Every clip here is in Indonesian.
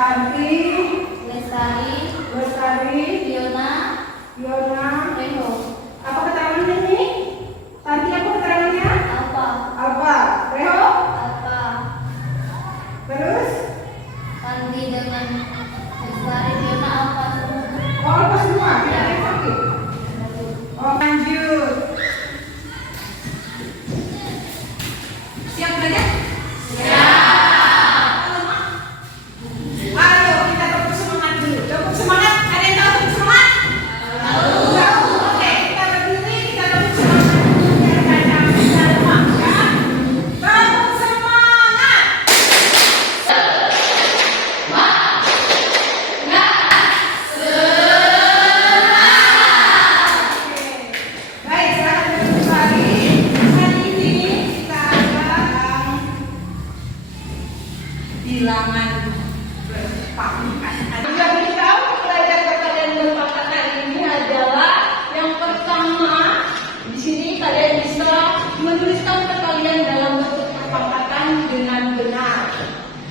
Arti, Lestari, Lestari, Fiona, Reho. Apa keterangannya nih? Tanti apa keterangannya? Alfa, Alfa. Reho? Alfa. Terus? Tanti dengan Lestari, Fiona, Alfa semua. Oh, Alfa semua? Tidak ada yang sakit? Oh, lanjut. Siap belajar? Ayo kita tepuk semangat dulu. Tepuk semangat. Ada yang tahu tepuk semangat? Tahu. Oke, kita berdiri, kita tepuk semangat dulu biar kacang bisa lemah ya. Tepuk semangat. Oke. Baik, sekarang kita kembali. Hari ini kita akan bilangan berpangkat. Yang kita belajar perkalian berpangkat hari ini adalah yang pertama. Di sini kalian bisa menuliskan perkalian dalam bentuk perpangkatan dengan benar.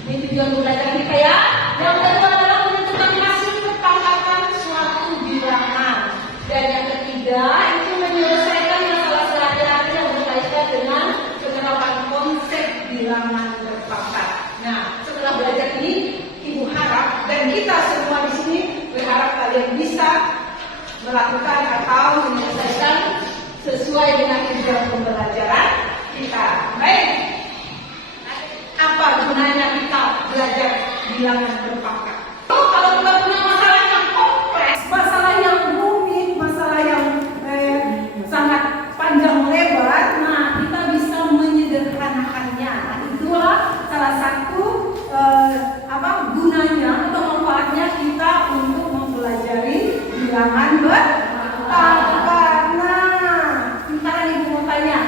Ini tujuan belajar kita ya. Yang kedua adalah menentukan hasil perpangkatan suatu bilangan. Dan yang ketiga itu menyelesaikan masalah sehari-hari yang berkaitan dengan penerapan konsep bilangan berpangkat. Nah, setelah belajar ini, Ibu harap dan kita semua di sini berharap kalian bisa melakukan atau menyelesaikan sesuai dengan tujuan pembelajaran kita. Baik, apa gunanya kita belajar bilangan berpangkat? Kalau kita punya masalah yang kompleks, masalah yang rumit, masalah yang sangat panjang lebar, nah kita bisa menyederhanakannya. Nah, itulah salah satu gunanya atau manfaatnya kita untuk mempelajari bilangan berpangkat. Nah, sekarang Ibu mau tanya,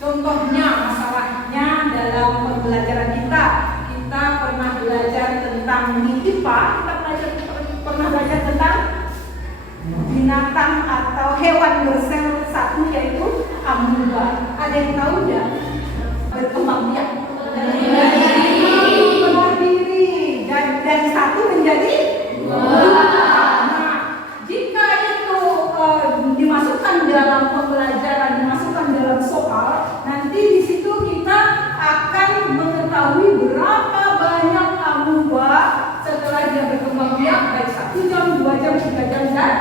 contohnya masalahnya dalam pembelajaran kita pernah belajar tentang IPA, pernah belajar tentang binatang atau hewan bersel satu yaitu amuba. Ada yang tahu nggak? Berkembang biak. Berdiri dan satu menjadi dua. Nah, jika itu dimasukkan dalam pembelajaran, dimasukkan dalam soal, nanti di situ kita akan mengetahui berapa banyak amuba setelah dia berkembang biak, baik 1 jam, 2 jam, 3 jam dan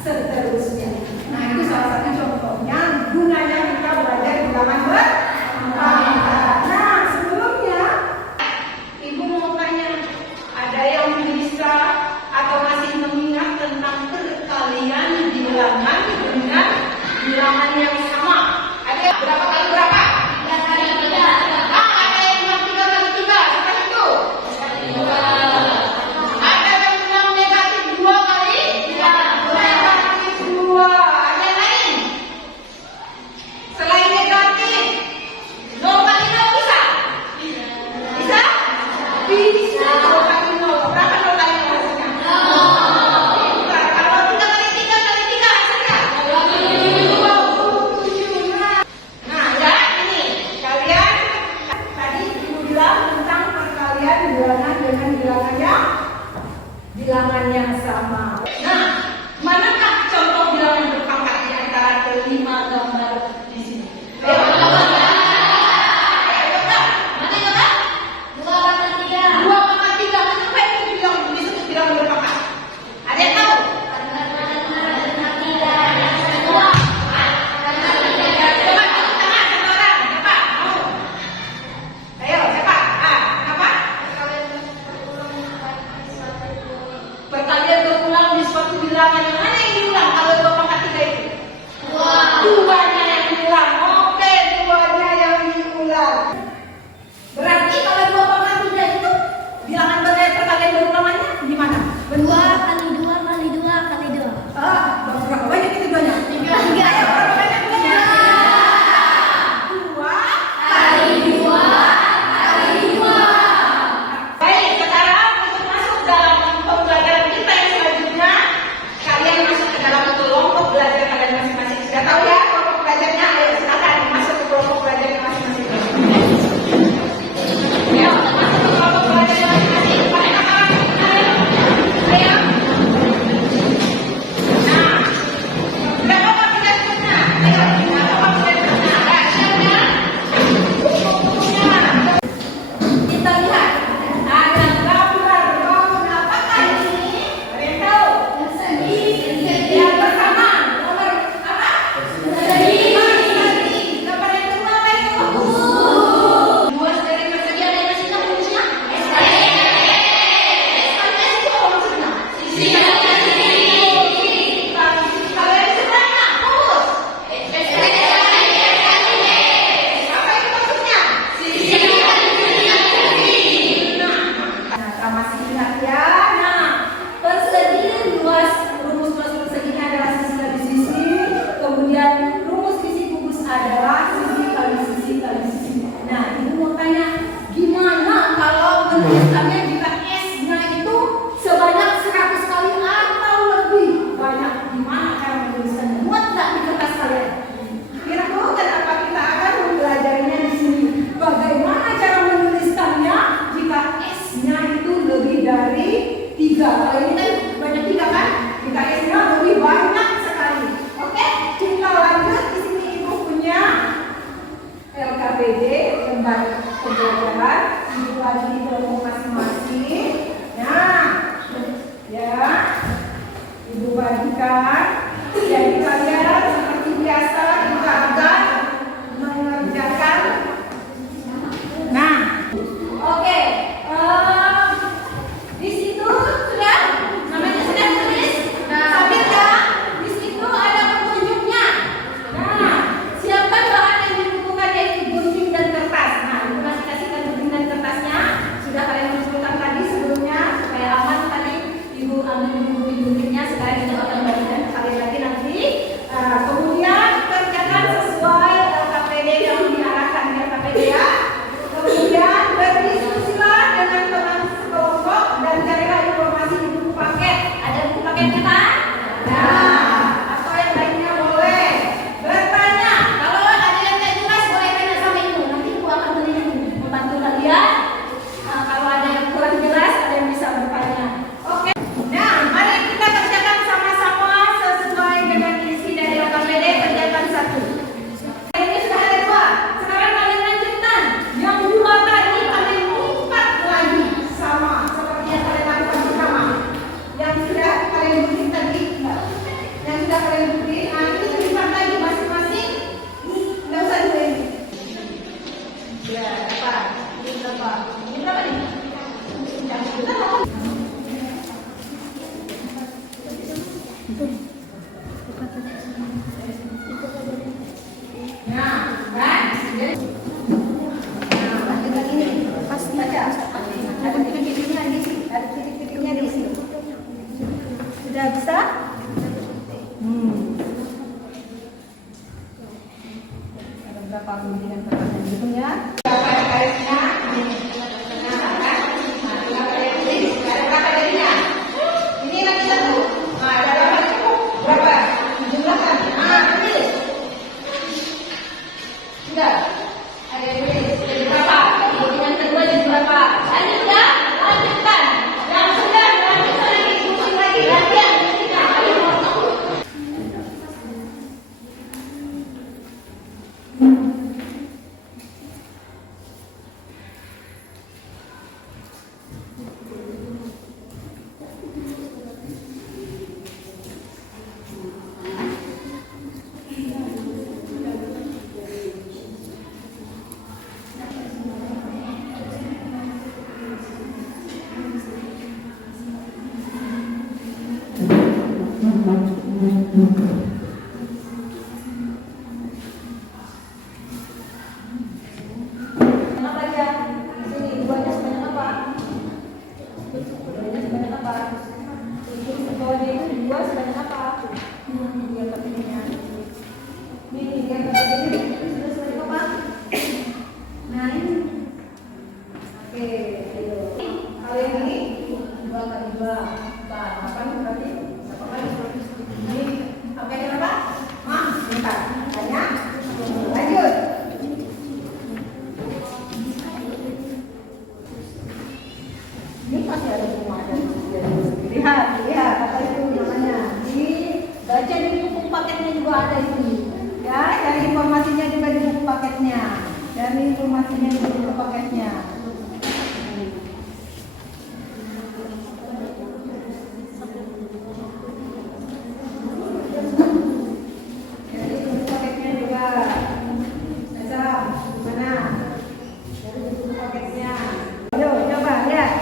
seterusnya. Nah, itu salah satu contohnya gunanya kita belajar bilangan berpangkat. Nah, sebelumnya Ibu mau tanya, ada yang bisa atau masih mengingat tentang perkalian bilangan dengan bilangan yang sama? Ada berapa kali berapa? 3 kali 3. Ada yang bilang 3 kali 3, seperti itu. Ada yang bilang negatif 2 kali 3. Negatif 2. Ada yang lain? Selain negatif, 0 kali 0 bisa? Bisa? Bisa. 0 kali 0. Berapa 0 kali 0 hasilnya? Bisa. Kalau 3 kali 3 kali 3 hasilnya? 27. Nah, ya ini kalian tadi Ibu bilang tentang perkalian bilangan dengan bilangan yang sama. Nah, manakah contoh bilangan berpangkat di antara kelima gambar di sini? Ayo, mana yang kata? 2/3. 2,3. Kenapa itu disebut bilangan berpangkat? Ada yang tahu? Coba tepuk tangan satu orang. Siapa? Mau? Ayo, siapa? Kenapa? Perkalian berulang di suatu bilangan yang mana yang menuliskannya jika S-nya itu sebanyak 100 kali atau lebih banyak. Gimana cara menuliskannya? Muat nggak di kertas kalian? Kira-kira dan apa kita akan mempelajarinya di sini? Bagaimana cara menuliskannya jika S-nya itu lebih dari 3? Kalau ini kan banyak 3 kan? Jika S-nya lebih banyak sekali. Oke, kita lanjut. Di sini ibu punya LKPD lembar pembelajaran. Ibu lagi di kelompok masing-masing. Nah, ya, ibu bagikan. Jadi kalian seperti biasa ibu akan mengerjakan. Nah, oke. Di situ sudah namanya sudah tulis. Sambil ya. Di situ ada petunjuknya. Nah, siapkan bahan yang dibutuhkan yaitu gunting dan kertas. Nah, ibu masih kasihkan gunting dan kertasnya. Sudah kalian mengumpulkan tadi sebelumnya supaya aman tadi ibu ambil gunting-guntingnya. Sekarang kita akan bagikan kalian lagi nanti. Kemudian kerjakan sesuai LKPD yang diarahkan di LKPD ya. Kemudian berdiskusilah dengan teman sekelompok dan carilah informasi di buku paket. Ada buku paketnya kan? Nah, atau yang lainnya boleh. Bertanya. Kalau ada yang tidak jelas boleh tanya sama ibu. Nanti ibu akan membantu kalian. Kalau ada yang kurang jelas ada yang bisa bertanya. Oke. Nah, mari kita kerjakan sama-sama sesuai dengan isi dari LKPD. Kerjakan 1. Ini sudah ada 2. Sekarang kalian lanjutkan. Yang 2 tadi kalian lipat lagi sama seperti yang kalian lakukan pertama. Yang sudah kalian bikin tadi, yang sudah kalian bikin, itu lipat lagi masing-masing. Nggak usah dua ini. Ya, dapat. Ini berapa? Ini berapa nih? Yang sudah berapa? Nah, kan? Nah, lanjut lagi nih. Pas baca. Ada titik-titiknya di sini. Ada titik-titiknya di sini. Sudah bisa? Ada berapa guntingan kertas yang dihitungnya? Berapa ada garisnya? Nah, kan? Nah, tinggal kalian tulis. Ada berapa garisnya? Ini lagi 1. Nah, ada berapa cukup? Berapa? Jumlahkan. Nah, tulis. Sudah. Ada yang tulis. Jadi berapa? Guntingan kedua jadi berapa? Lanjut ya? Lanjutkan. Yang sudah lanjutkan lagi. Gunting lagi. Latihan. Guntingkan. Ayo, potong. Apa aja? Di sini duanya sebanyak apa? Duanya sebanyak apa? Itu bawahnya itu 2 sebanyak apa? Dia katanya. Ini dia katanya sudah sebanyak apa? Nah ini. Oke, ayo. Kalau yang ini 2 kali 2. 8 berarti berapa kali? Ini angkanya berapa? Bentar. Tanya. Lanjut. Ini pasti ada semua ada. Lihat apa itu namanya. Dibaca di buku paketnya juga ada itu. Ya, cari informasinya juga di buku paketnya. Cari informasinya di buku paketnya. Cari buku paketnya juga. Bisa, mana? Cari buku paketnya. Ayo, coba lihat.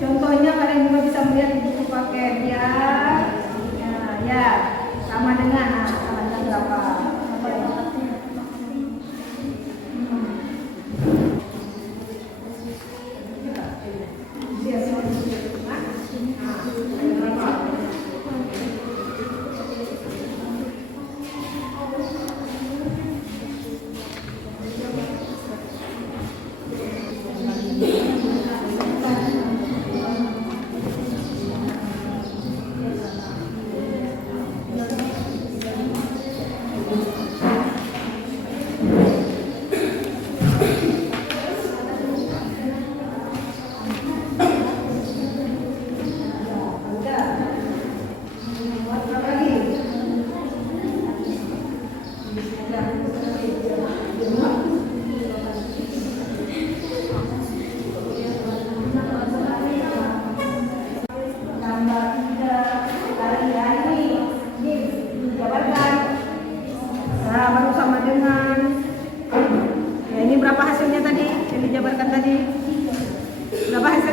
Contohnya kalian juga bisa melihat di buku paket ya. Ya, sama dengan sama dengan berapa? Apa ya?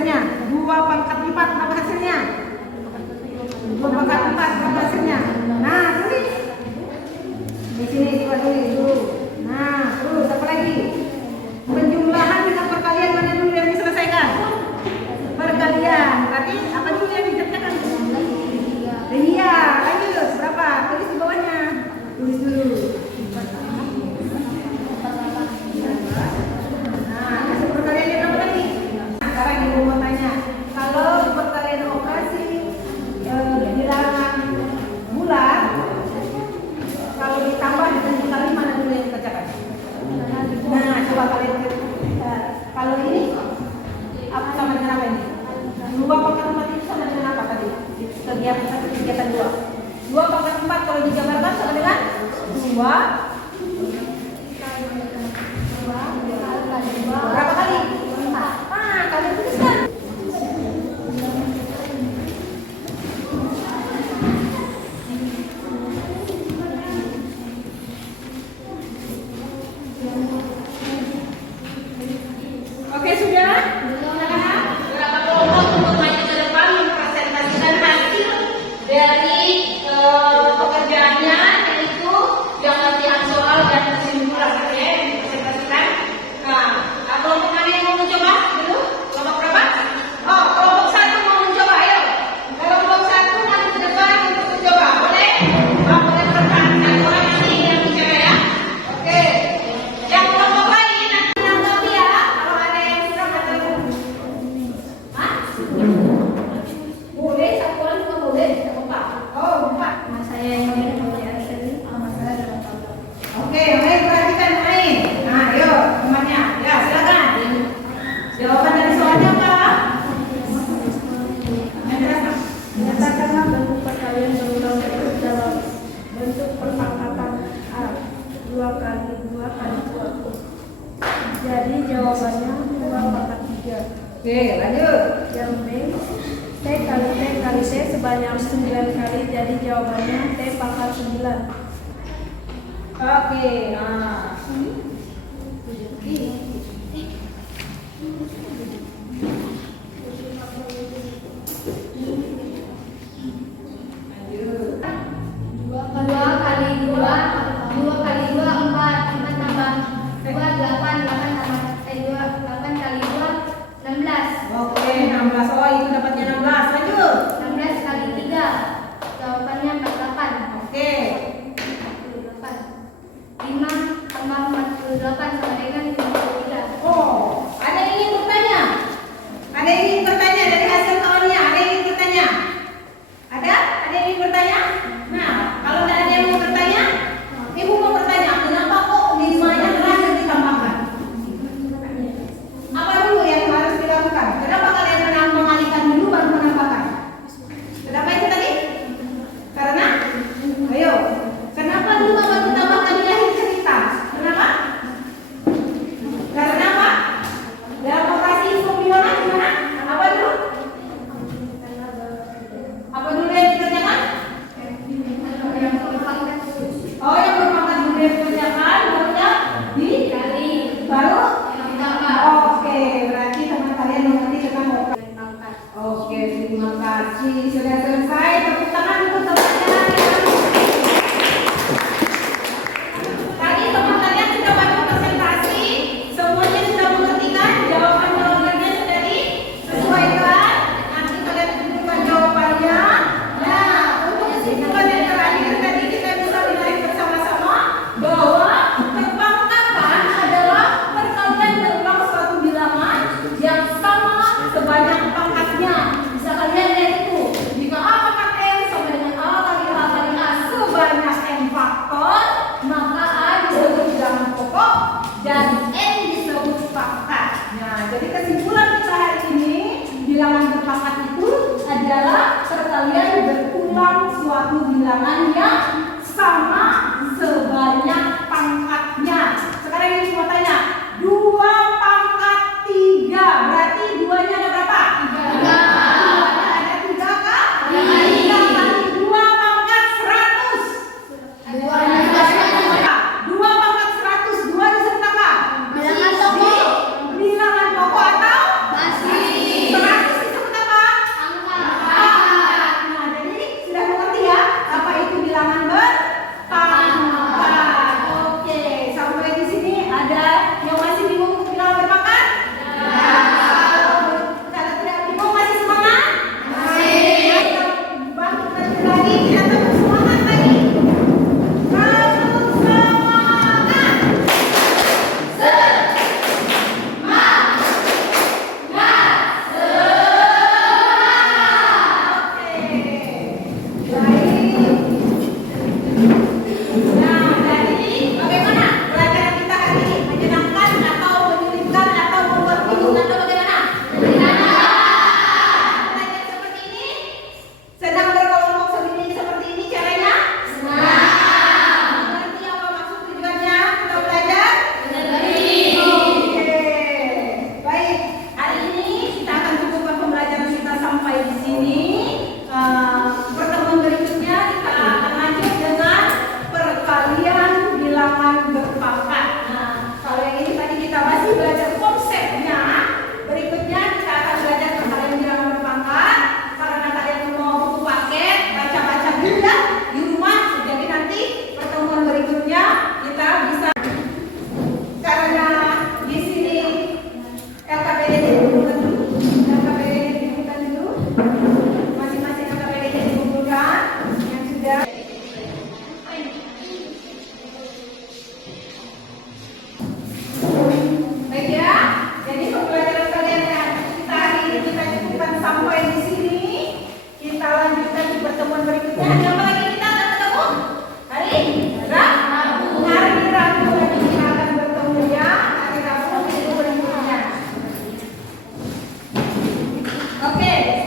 hasilnya? 2 pangkat 4 berapa hasilnya? 2 pangkat 4 berapa hasilnya? Nah, tulis. Di sini coba tulis dulu. Nah, terus apa lagi? Penjumlahan dengan perkalian mana dulu yang diselesaikan? Perkalian. Berarti apa dulu yang dikerjakan? Iya, lanjut. Berapa? Tulis di bawahnya. Tulis dulu. Nah, hasil perkaliannya berapa tadi? Nah, sekarang ibu mau tanya, kalau perkalian operasi bilangan bulat, kalau ditambah dan dikali mana dulu yang dikerjakan? Nah, coba kalian kalau ini apa sama dengan apa ini? 2 pangkat 4 itu sama dengan apa tadi? Kegiatan 1, kegiatan 2. 2 pangkat 4 kalau dijabarkan sama dengan 2. Berapa kali? 4. Ah, kalian tuliskan. Oke, sudah? Anak-anak, beberapa kelompok untuk maju ke depan mempresentasikan hasil dari pekerjaannya, yaitu yang latihan soal dan kesimpulan, oke, dipresentasikan. Nah, kelompok mana yang mau mencoba dulu? Kelompok berapa? Oh, kelompok 1 mau mencoba, ayo. Kelompok 1 maju ke depan untuk mencoba, boleh? Boleh berperan, satu orang ini yang bicara ya. Oke. Yang kelompok lain nanti menanggapi ya, kalau ada yang kurang atau hah? Boleh, satu orang juga boleh, tidak apa-apa. Oh, 4. Nah, saya yang mengerjakan tadi, masalah dalam contoh. Oke, baik, perhatikan main. Nah, ayo temannya. Ya, silakan. Jawaban dari soalnya apa? Yang jelas. Nyatakanlah bentuk perkalian berulang dalam bentuk perpangkatan A 2 kali 2 kali 2. Jadi jawabannya 2 pangkat 3. Oke, lanjut. Yang B, T kali T sebanyak 9 kali, jadi jawabannya T pangkat 9. Oke, nah. Lanjut. 2 kali 2 kali 2 4 tambah 2 8 tambah 8 kali 2 16. Oke, 16. Oh, itu dapatnya 16. Lanjut. 16 kali 3 jawabannya 48. Oke. 5 tambah 48 sama dengan 53. Oh, ada yang ingin bertanya? Ada yang ingin bertanya dari hasil kawannya? Ada yang ingin bertanya? Ada? Ada yang ingin bertanya? Nah, kalau tidak ada yang mau bertanya, ibu mau bertanya, kenapa kok 5-nya berhasil ditambahkan? Apa dulu yang harus dilakukan? Kenapa kalian mengalihkan dulu baru menambahkan? Kenapa itu tadi? Karena? Ayo. Kenapa 5 baru tambahkan di akhir cerita? Kenapa? Karena apa? Dalam operasi pembilangan gimana? Apa dulu? Apa dulu yang dikerjakan? Oh, yang berpangkat dulu yang dikerjakan, barunya dikali, baru ditambah. Oke, berarti teman kalian mengerti tentang operasi. Oke, terima kasih. Sudah selesai. Tepuk tangan untuk teman-teman. Tadi teman kalian sudah banyak presentasi, semuanya sudah mengerti kan? Jawaban-jawabannya sudah disesuaikan. Nanti kalian tentukan jawabannya. Nah, untuk kesimpulan yang terakhir tadi kita bisa lihat bersama-sama bahwa perpangkatan adalah perkalian berulang suatu bilangan yang sama sebanyak pangkatnya. Bisa kalian lihat itu. Jika A Oke,